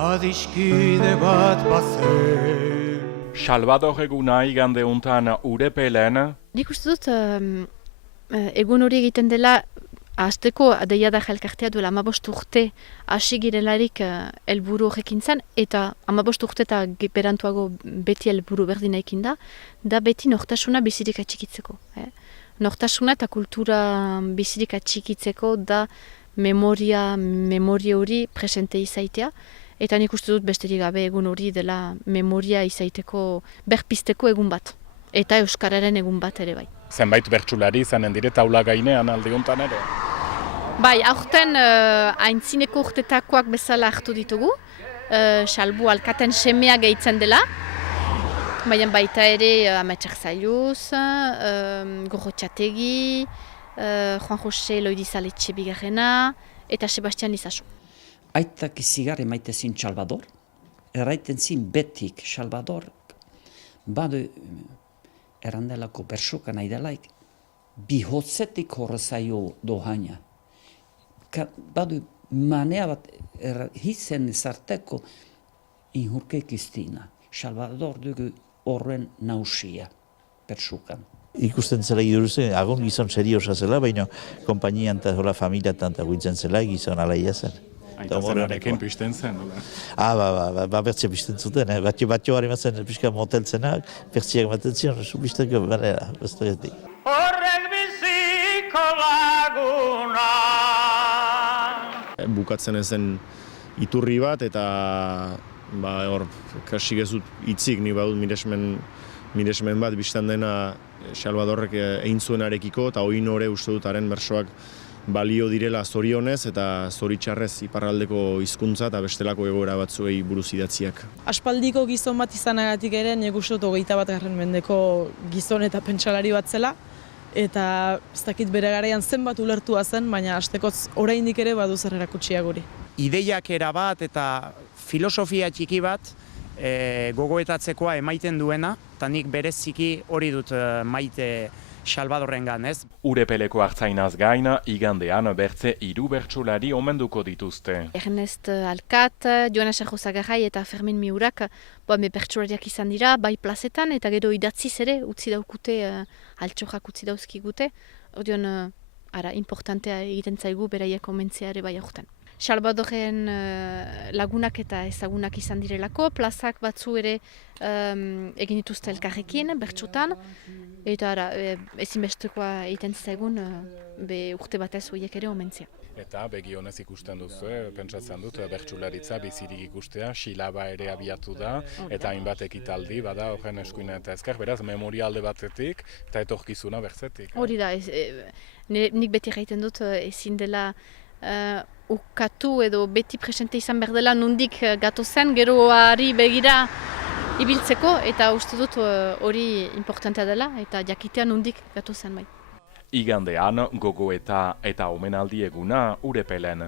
adiskide bat bazen. Salvador eguna igande untan Urepelen. Nik uste dut egun hori egiten dela hasteko Deia da elkartea duela 15 urte hasi girelarik helburu horrekin zen, eta 15 urte eta berantuago beti helburu berdinaekin da beti nortasuna bizirik atxikitzeko. Nortasuna eta kultura bizirik atxikitzeko da memoria hori presente izaitea, eta nik uste dut besterik gabe egun hori dela memoria izaiteko berpisteko egun bat, eta euskararen egun bat ere bai. Zenbait bertsulari izanen dire taula gainean aldiuntan ere. Bai, aurten aintzineko urtetakoak bezala hartu ditugu, salbu alkaten semea gehitzen dela, baina baita ere Ametxer Zailuz, Gorrotxategi, Juan Jose Loidizaletxe bigarrena, eta Sebastian Izasu. Aitak izigar emaite zin Salvador, erraiten zin betik Salvador, badu erandelako bersoka nahi delaik, bihotzetik horrezaio dohaina. Badu manea bat hitzen zarteko inhurkeik iztina. Salvador dugu horren nausia bersukan. Ikusten zela iduruzen, agon gizon seriosa zela, baina kompainian eta familiatan eta guitzen zela gizon alaia zen. Aitazenarekin pizten zen, Ba, bertzia pizten zuten, batio harri mazen pizka moteltzenak, bertziak maten zion, zu pizteko banera, bestegetik. Horrek biziko laguna. Bukatzen ezen iturri bat, eta hor, kasik ez dut hitzik, nik badut miresmen bat biztan dena Salvadorrek egin zuenarekiko, eta oin ore uste dut haren bersoak balio direla zorionez eta zoritxarrez iparraldeko hizkuntza eta bestelako egoera batzuei buruz idatziak. Aspaldiko gizon bat izanagatik ere, nik uste dut 21. mendeko gizon eta pentsalari bat zela, eta ez dakit bere garaian zenbat ulertua zen, baina hastekoz oraindik ere badu zer erakutsia guri. Ideiak bat eta filosofia txiki bat gogoetatzekoa emaiten duena, eta nik bereziki hori dut maite Salvadorrengan, ez? Urepeleko hartzainaz gaina, igandean bertze 3 bertsulari omenduko dituzte. Ernest Alkat, Joana Sarrozagarrai eta Fermin Miurak bertsulariak izan dira, bai plazetan, eta gero idatziz ere, utzi daukute, altxorrak utzi dauzkigute. Ordeon, importantea egiten zaigu beraiek omentzea ere bai aurten. Salvadorren lagunak eta ezagunak izan direlako, plazak batzu ere egin dituzte elkarrekin, bertsutan, eta ezinbestekoa egiten zaigun urte batez horiek ere omentzea. Eta begionez ikusten duzu, pentsatzen dut bertsularitza bizirik ikustea, silaba ere abiatu da, eta hainbat ekitaldi, bada horren eskuina eta ezker, beraz memoria alde batetik eta etorkizuna bertzetik. Hori da, nik beti gaiten dut ezin dela ukatu edo beti presente izan behar dela nondik gatozen, geroari begira ibiltzeko, eta uste dut hori importantea dela, eta jakitea nondik gatozen bai. Igandean gogoeta eta omenaldi eguna Urepelen.